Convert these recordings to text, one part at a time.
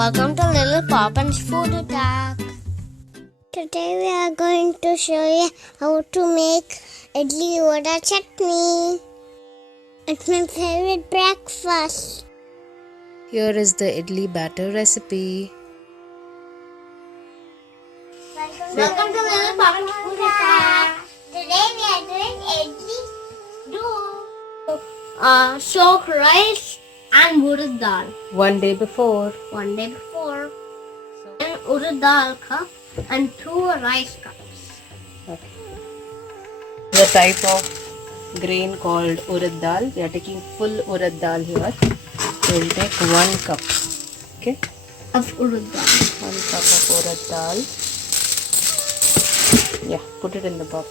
Welcome to Little Poppins Food Attack. Today we are going to show you how to make Idli Vada chutney. It's my favorite breakfast. Here is the idli batter recipe. Welcome to Little Poppins Food Attack. Today we are doing idli dough. Soak rice and urad dal. One day before. And urad dal cup and 2 rice cups. Okay. The type of grain called urad dal. We are taking full urad dal here. So we'll take 1 cup. Okay. Of urad dal. 1 cup of urad dal. Yeah, put it in the bowl.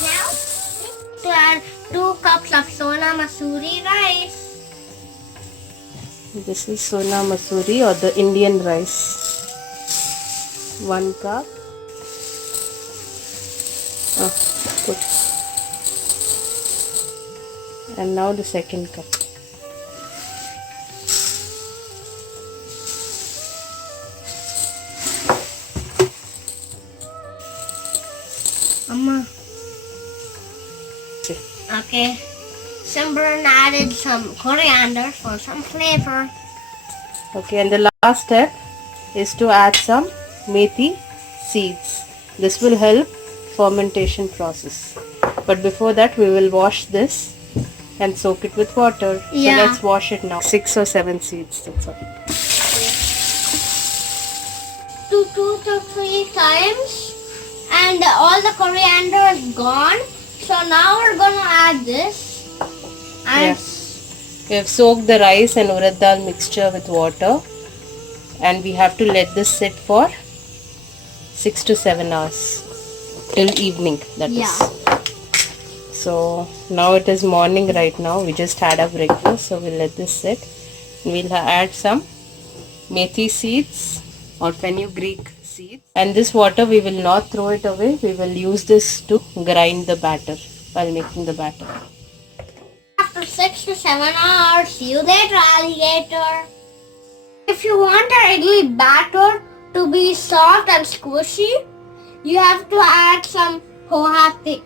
Now, to add 2 cups of Sona Masuri rice. This is Sona Masuri or the Indian rice. 1 cup. Put. And now the second cup. Amma. Okay. Simran added some coriander for some flavor. Okay, and the last step is to add some methi seeds. This will help fermentation process. But before that, we will wash this and soak it with water. Yeah. So let's wash it now. 6 or 7 seeds. That's all. 2 to 3 times. And all the coriander is gone. So now we're gonna add this. And We have soaked the rice and urad dal mixture with water. And we have to let this sit for 6 to 7 hours. Till evening, that is. So now it is morning right now. We just had our breakfast. So we'll let this sit. We'll add some methi seeds or fenugreek seeds. And this water we will not throw it away. We will use this to grind the batter while making the batter. after 6 to 7 hours, see you later, alligator. If you want our idli batter to be soft and squishy, you have to add some poha thick.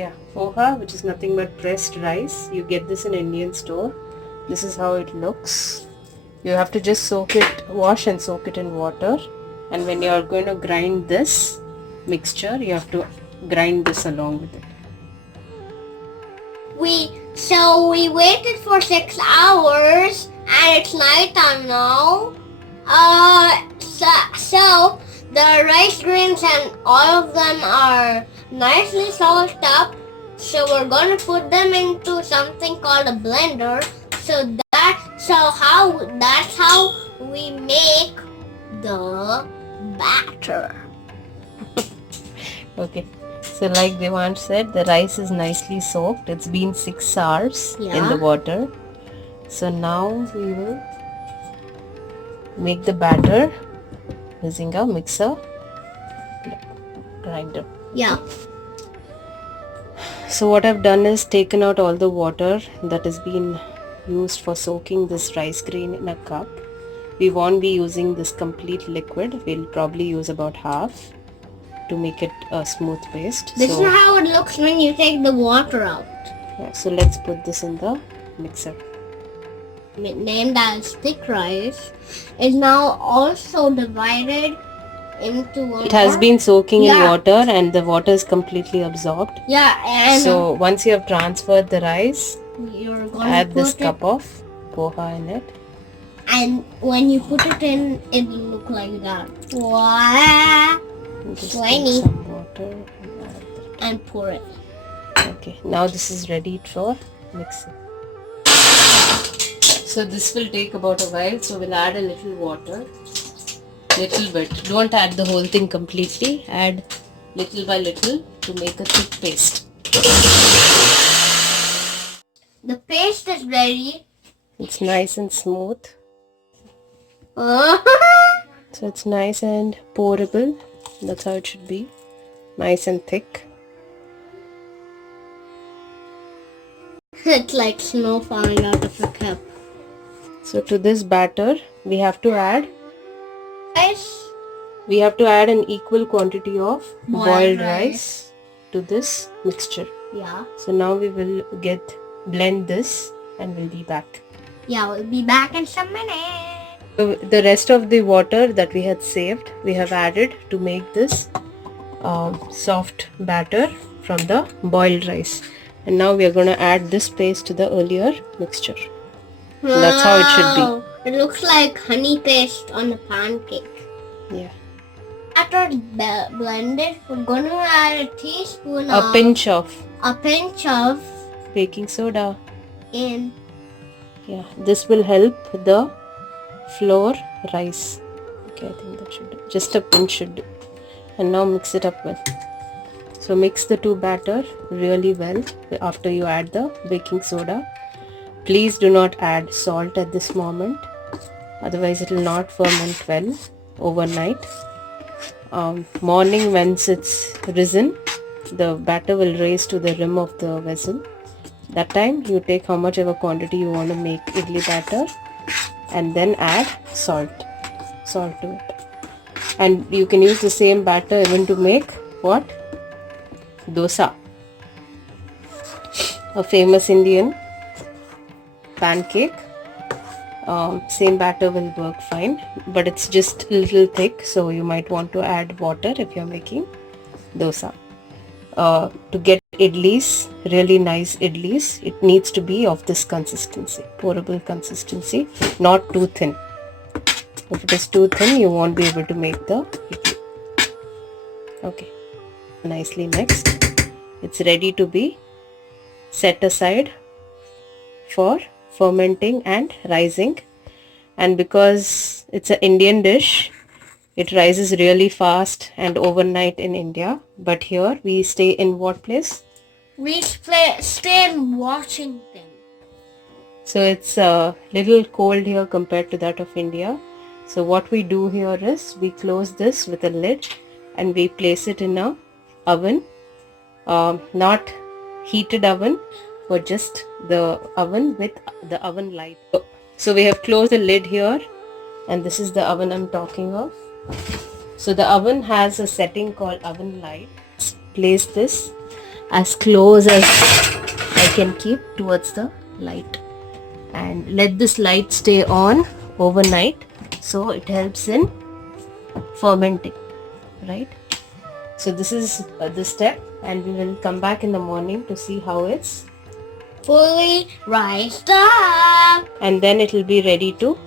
Yeah, poha, which is nothing but pressed rice. You get this in Indian store. This is how it looks. You have to just soak it, wash and soak it in water. And when you are going to grind this mixture, you have to grind this along with it. So we waited for 6 hours and it's night time now. So the rice grains and all of them are nicely salted up. So we're gonna put them into something called a blender. That's how we make the batter. Okay. So like Devant said, the rice is nicely soaked. It's been 6 hours in the water. So now we will make the batter using a mixer grinder. Yeah. So what I've done is taken out all the water that has been used for soaking this rice grain in a cup. We won't be using this complete liquid. We'll probably use about half to make it a smooth paste. This is how it looks when you take the water out. Yeah, so let's put this in the mixer. Named as thick rice is now also divided into one It has part. been soaking in water and the water is completely absorbed. Yeah, and So once you have transferred the rice, you're going add to this put cup of poha in it. and when you put it in, it will look like that. Wow. And just Slimy. take some water and add that. And pour it. Okay, now this is ready for mixing. So this will take about a while, so we'll add a little water. Little bit. Don't add the whole thing completely. Add little by little to make a thick paste. The paste is ready. It's nice and smooth. Uh, So it's nice and pourable. That's how it should be. Nice and thick. It's like snow falling out of a cup. So to this batter, we have to add Rice. an equal quantity of boiled rice to this mixture. Yeah. So now we will blend this and we'll be back. Yeah, we'll be back in some minutes. So the rest of the water that we had saved, we have added to make this soft batter from the boiled rice. And now we are going to add this paste to the earlier mixture. Wow. That's how it should be. It looks like honey paste on a pancake. Yeah. After blended, we're going to add a teaspoon A pinch of baking soda. in. Yeah, this will help the flour rise. Okay, I think that should do. Just a pinch should do. And now mix it up well. So mix the two batter really well after you add the baking soda. Please do not add salt at this moment, otherwise it will not ferment well overnight. Morning, once it's risen, the batter will rise to the rim of the vessel. That time you take how much ever quantity you want to make idli batter and then add salt to it. And you can use the same batter even to make what? Dosa, a famous Indian pancake. Same batter will work fine, but it's just a little thick, so you might want to add water if you're making dosa. To get idlis, really nice idlis, it needs to be of this consistency, pourable consistency, not too thin. If it is too thin, you won't be able to make the idli. Okay, nicely mixed. It's ready to be set aside for fermenting and rising. And because it's an Indian dish, it rises really fast and overnight in India. But here we stay in what place? We stay in Washington. So it's a little cold here compared to that of India. So what we do here is we close this with a lid and we place it in a oven, not heated oven, but just the oven with the oven light. So we have closed the lid here, and this is the oven I'm talking of. So the oven has a setting called oven light. Place this as close as I can keep towards the light and let this light stay on overnight, so it helps in fermenting, right? So this is the step, and we will come back in the morning to see how it's fully rised up. And then it will be ready to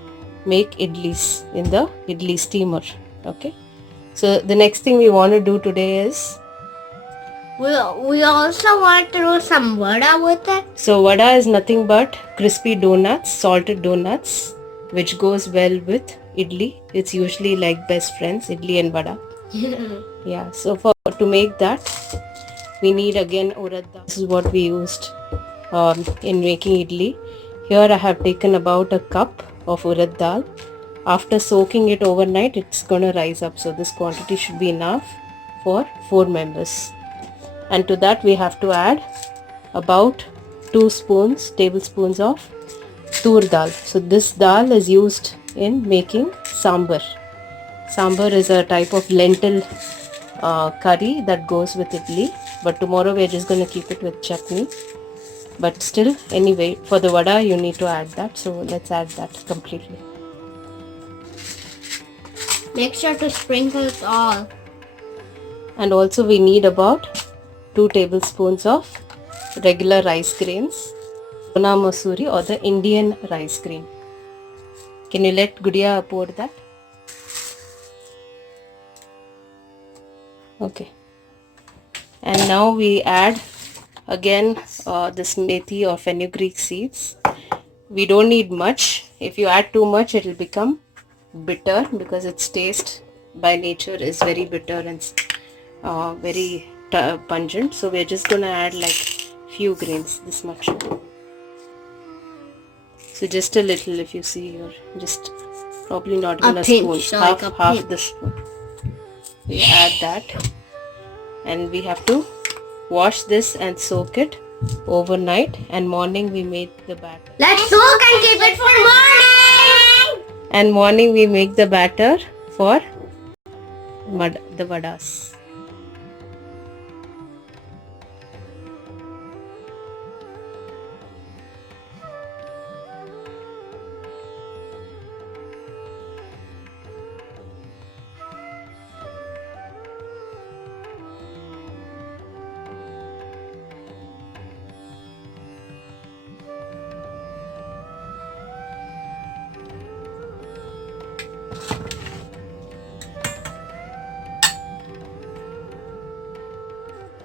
make idlis in the idli steamer. Okay, so the next thing we want to do today is we also want to do some vada with it. So vada is nothing but crispy donuts, salted donuts, which goes well with idli. It's usually like best friends, idli and vada. Yeah, so to make that, we need again urad dal. This is what we used in making idli. Here I have taken about a cup of urad dal. After soaking it overnight, it's going to rise up. So this quantity should be enough for 4 members. And to that we have to add about 2 tablespoons of tur dal. So this dal is used in making sambar. Sambar is a type of lentil curry that goes with idli, but tomorrow we are just going to keep it with chutney. But still, anyway, for the vada you need to add that, so let's add that completely. Make sure to sprinkle it all. And also we need about 2 tablespoons of regular rice grains, Sona Masuri or the Indian rice grain. Can you let Gudiya pour that? Okay. And now we add again this methi or fenugreek seeds. We don't need much. If you add too much, it will become bitter because its taste by nature is very bitter and very pungent. So we're just going to add like few grains, this much. So just a little, if you see here, just probably not even a spoon, half the spoon. We add that, and we have to wash this and soak it overnight, and morning we made the batter. Let's soak and keep it for morning. And morning we make the batter for the vadas.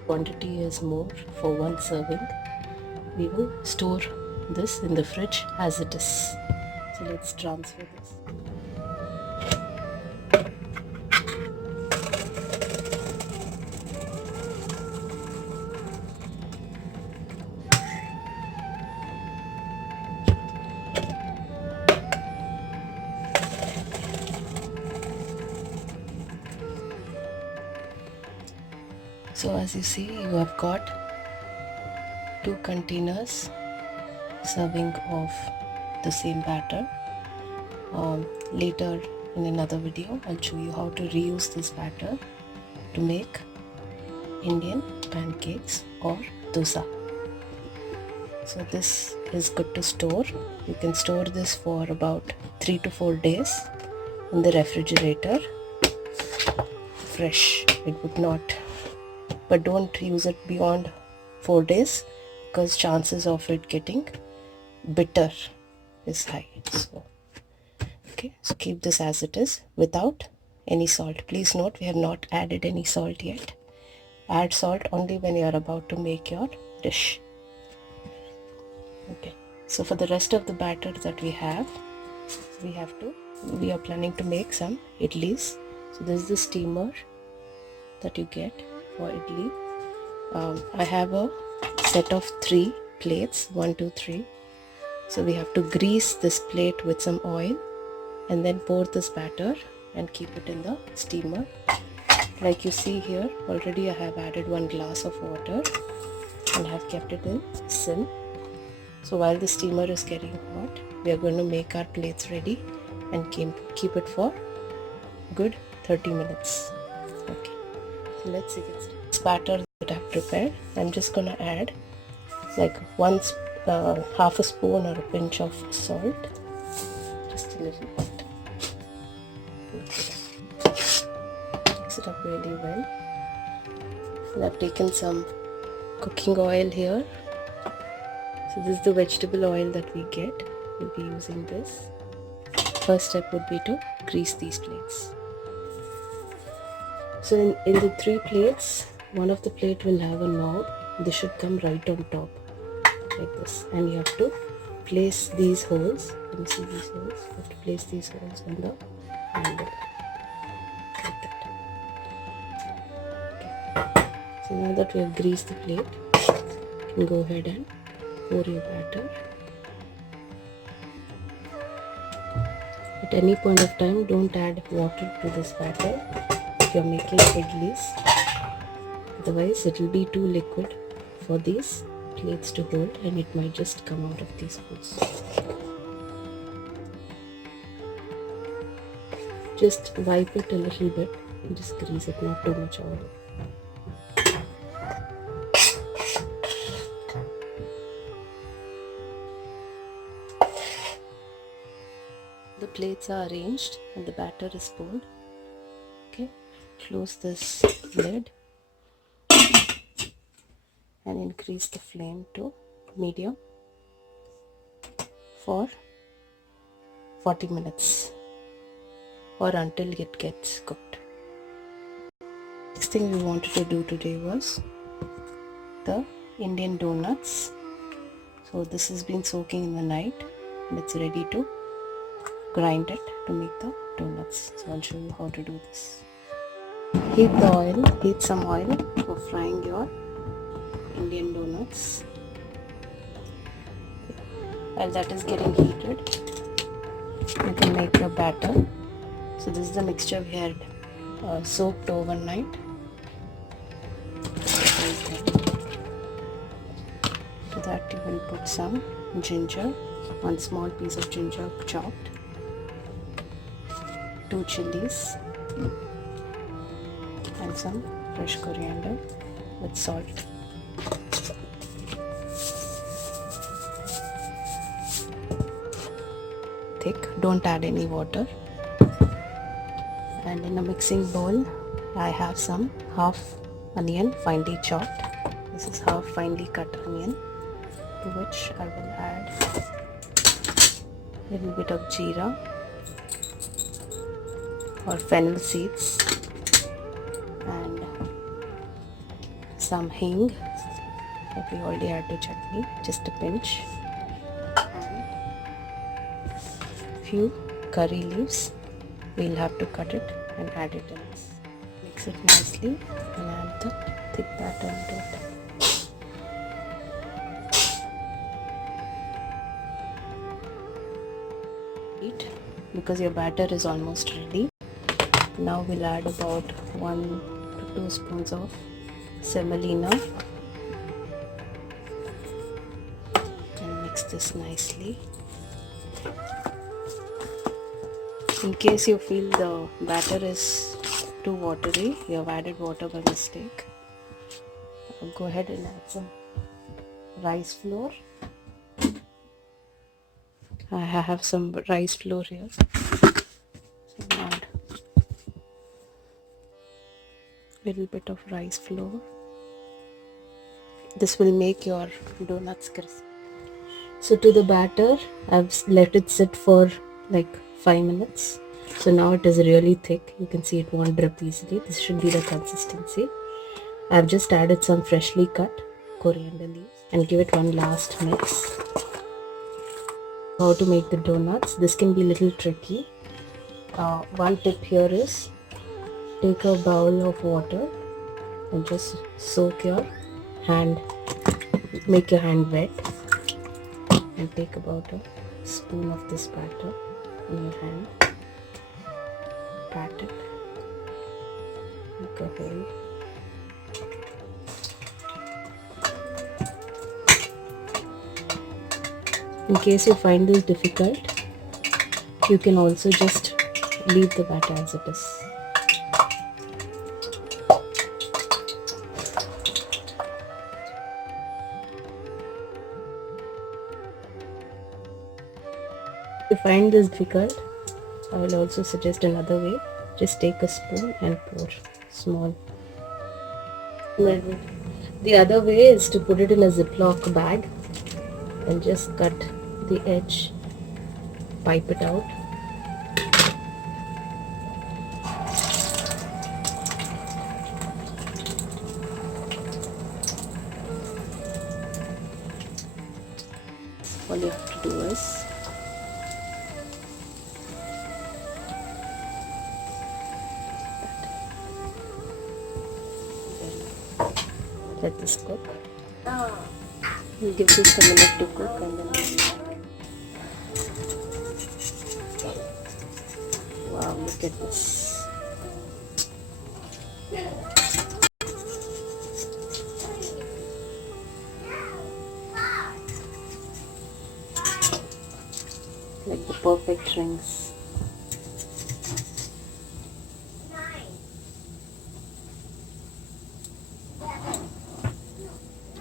Quantity is more for one serving. We will store this in the fridge as it is. So let's transfer this. So as you see, you have got 2 containers serving of the same batter. Later in another video, I'll show you how to reuse this batter to make Indian pancakes or dosa. So this is good to store. You can store this for about 3 to 4 days in the refrigerator. Fresh, it would not. But don't use it beyond 4 days because chances of it getting bitter is high. So, okay, so keep this as it is without any salt. Please note, we have not added any salt yet. Add salt only when you are about to make your dish. Okay, so for the rest of the batter that we are planning to make some idlis. So this is the steamer that you get for idli. I have a set of 3 plates, 1, 2, 3. So we have to grease this plate with some oil and then pour this batter and keep it in the steamer. Like you see here, already I have added 1 glass of water and have kept it in sim. So while the steamer is getting hot, we are going to make our plates ready and keep it for good 30 minutes. Okay, so let's get started. This batter that I've prepared, I'm just going to add like half a spoon or a pinch of salt, just a little bit. Mix it up really well. And I've taken some cooking oil here. So this is the vegetable oil that we get. We'll be using this. First step would be to grease these plates. So in the 3 plates, one of the plate will have a knob. This should come right on top like this, and you have to place these holes. Can you see these holes? You have to place these holes on the handle like that. Okay. So now that we have greased the plate, you can go ahead and pour your batter. At any point of time, don't add water to this batter if you're making idlis. Otherwise, it will be too liquid for these plates to hold and it might just come out of these holes. Just wipe it a little bit and just grease it, not too much oil. The plates are arranged and the batter is poured. Okay, close this lid and increase the flame to medium for 40 minutes or until it gets cooked. Next thing we wanted to do today was the Indian donuts. So this has been soaking in the night and it's ready to grind it to make the donuts. So I'll show you how to do this. Heat some oil for frying your Indian donuts. While that is getting heated, you can make your batter. So this is the mixture we had soaked overnight. that you will put some ginger, one small piece of ginger chopped, 2 chilies, and some fresh coriander with salt. Thick, don't add any water. And in a mixing bowl I have some half onion finely chopped. This is half finely cut onion, to which I will add a little bit of jeera or fennel seeds and some hing that we already add to chutney, just a pinch, and few curry leaves. We'll have to cut it and add it in this. Mix it nicely and add the thick batter into it. Because your batter is almost ready. Now we'll add about 1 to 2 spoons of semolina and mix this nicely. In case you feel the batter is too watery, you have added water by mistake, go ahead and add some rice flour. I have some rice flour here. So add a little bit of rice flour. This will make your donuts crisp. So to the batter, I've let it sit for like 5 minutes. So now it is really thick. You can see it won't drip easily. This should be the consistency. I've just added some freshly cut coriander leaves and give it one last mix. How to make the donuts. This can be a little tricky. One tip here is take a bowl of water and just soak your hand, make your hand wet, and take about a spoon of this batter in your hand, pat it, make a hole. In case you find this difficult, you can also just leave the batter as it is. If you find this difficult, I will also suggest another way. Just take a spoon and pour small. The other way is to put it in a Ziploc bag and just cut the edge, pipe it out. All you have to do is let this cook. We'll give this a minute to cook and then wow, look at this. Like the perfect rings.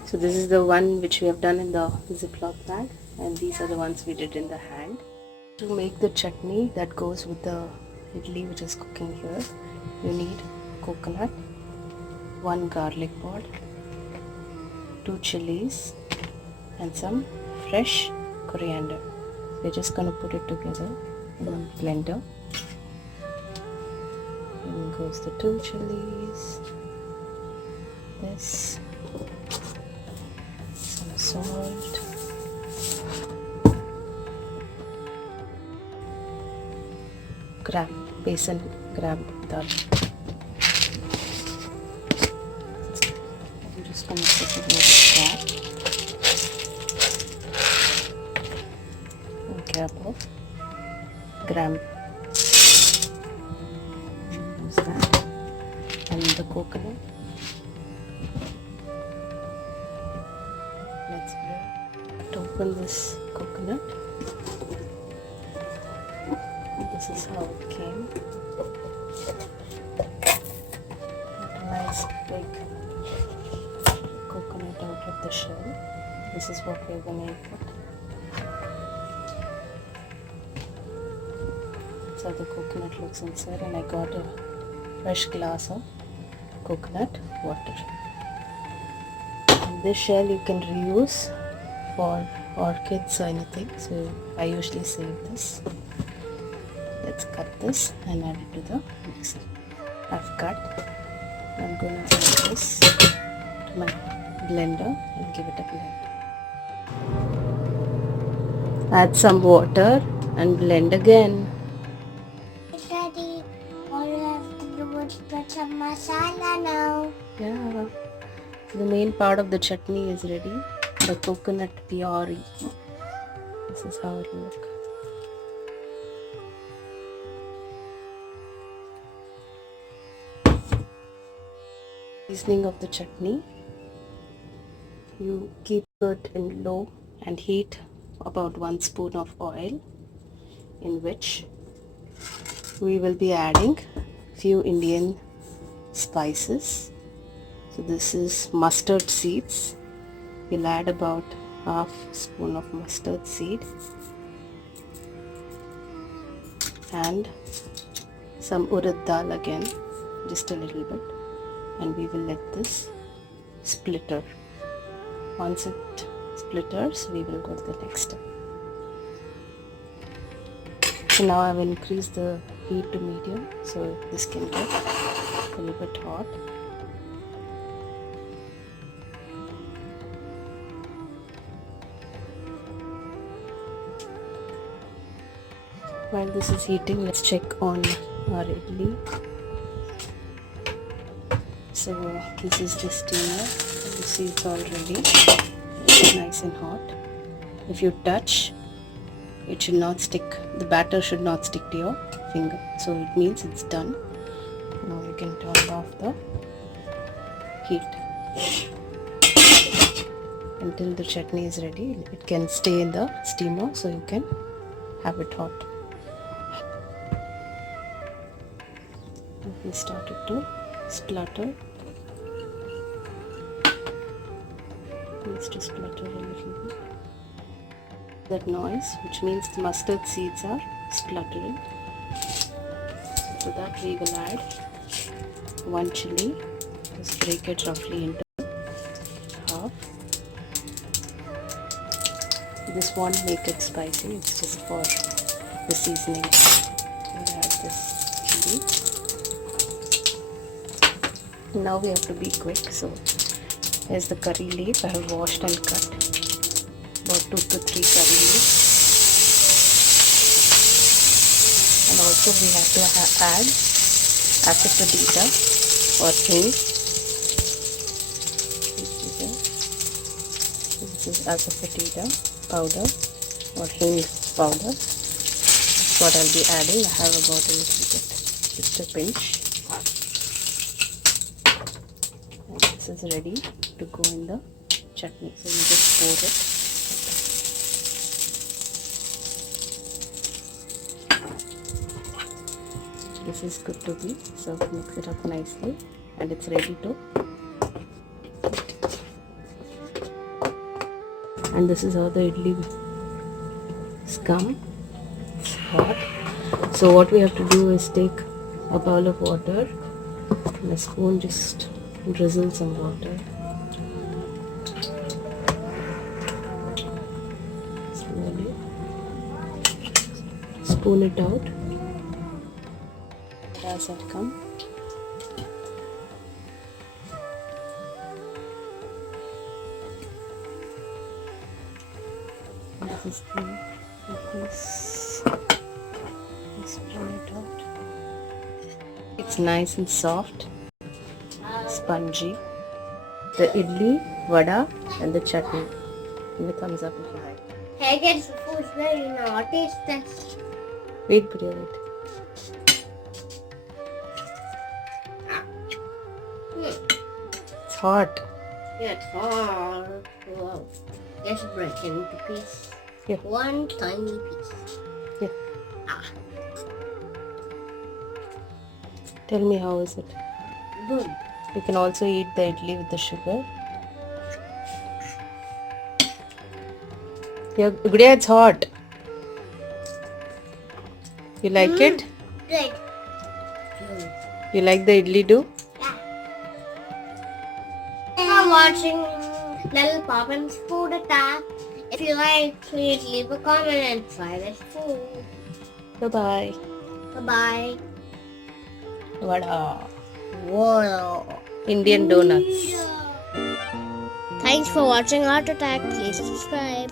So this is the one which we have done in the Ziploc bag, and these are the ones we did in the hand. To make the chutney that goes with the idli which is cooking here, you need coconut, 1 garlic pod, 2 chilies, and some fresh coriander. We're just going to put it together in a blender. In goes the 2 chilies, this, some salt, besan gram dal. I'm just going to put it over the cap. A cap of gram. Use that. And the coconut. Let's spread. open this coconut. This is how it came. Got a nice big coconut out of the shell. This is what we're gonna put. That's how the coconut looks inside, and I got a fresh glass of coconut water. And this shell you can reuse for orchids or anything, so I usually save this. Let's cut this and add it to the mixer. I've cut. I'm going to add this to my blender and give it a blend. Add some water and blend again. It's ready. All you have to do is put some masala now. Yeah. The main part of the chutney is ready. The coconut puree. This is how it will look. Seasoning of the chutney. You keep it in low and heat about 1 spoon of oil, in which we will be adding few Indian spices. So this is mustard seeds. We'll add about half spoon of mustard seed and some urad dal again, just a little bit, and we will let this splitter. Once it splitters, we will go to the next step. So now I will increase the heat to medium so this can get a little bit hot. While this is heating, let's check on our idli. So this is the steamer. You see it's all ready. It's nice and hot. If you touch, it should not stick. The batter should not stick to your finger. So it means it's done. Now you can turn off the heat. Until the chutney is ready, it can stay in the steamer so you can have it hot. We started to splutter. Needs to splutter a little bit. That noise, which means the mustard seeds are spluttering. So to that we will add 1 chili. Just break it roughly into half. This won't make it spicy, it's just for the seasoning. We'll add this chili. Now we have to be quick, so here's the curry leaf. I have washed and cut about 2 to 3 curry leaves, and also we have to add asafoetida or hing. This is asafoetida powder or hing powder. That's what I'll be adding. I have about a little bit, just a pinch. This is ready to go in the chutney, so you just pour it. This is good to be, so mix it up nicely and it's ready to eat. And this is how the idli come. It's hot. So what we have to do is take a bowl of water and a spoon, just drizzle some water. Slowly spoon it out. As it come. This is spoon it out. It's nice and soft, spongy. The idli, vada and the chutney. Give a thumbs up if you like. Hey kids, the food's ready now. Taste this. Wait, Priya, wait. It's hot. Yeah, it's hard. Wow. Just break it into pieces. Yeah. One tiny piece. Yeah. Ah, Tell me, how is it? good. You can also eat the idli with the sugar. Yeah, Gudiya, it's hot. You like it? Good. You like the idli too? Yeah. For watching Little Poppins Food Attack. If you like, please leave a comment and try this food. Bye-bye. Bye-bye. Vada. Whoa. Indian donuts. Thanks for watching Art Attack. Please subscribe.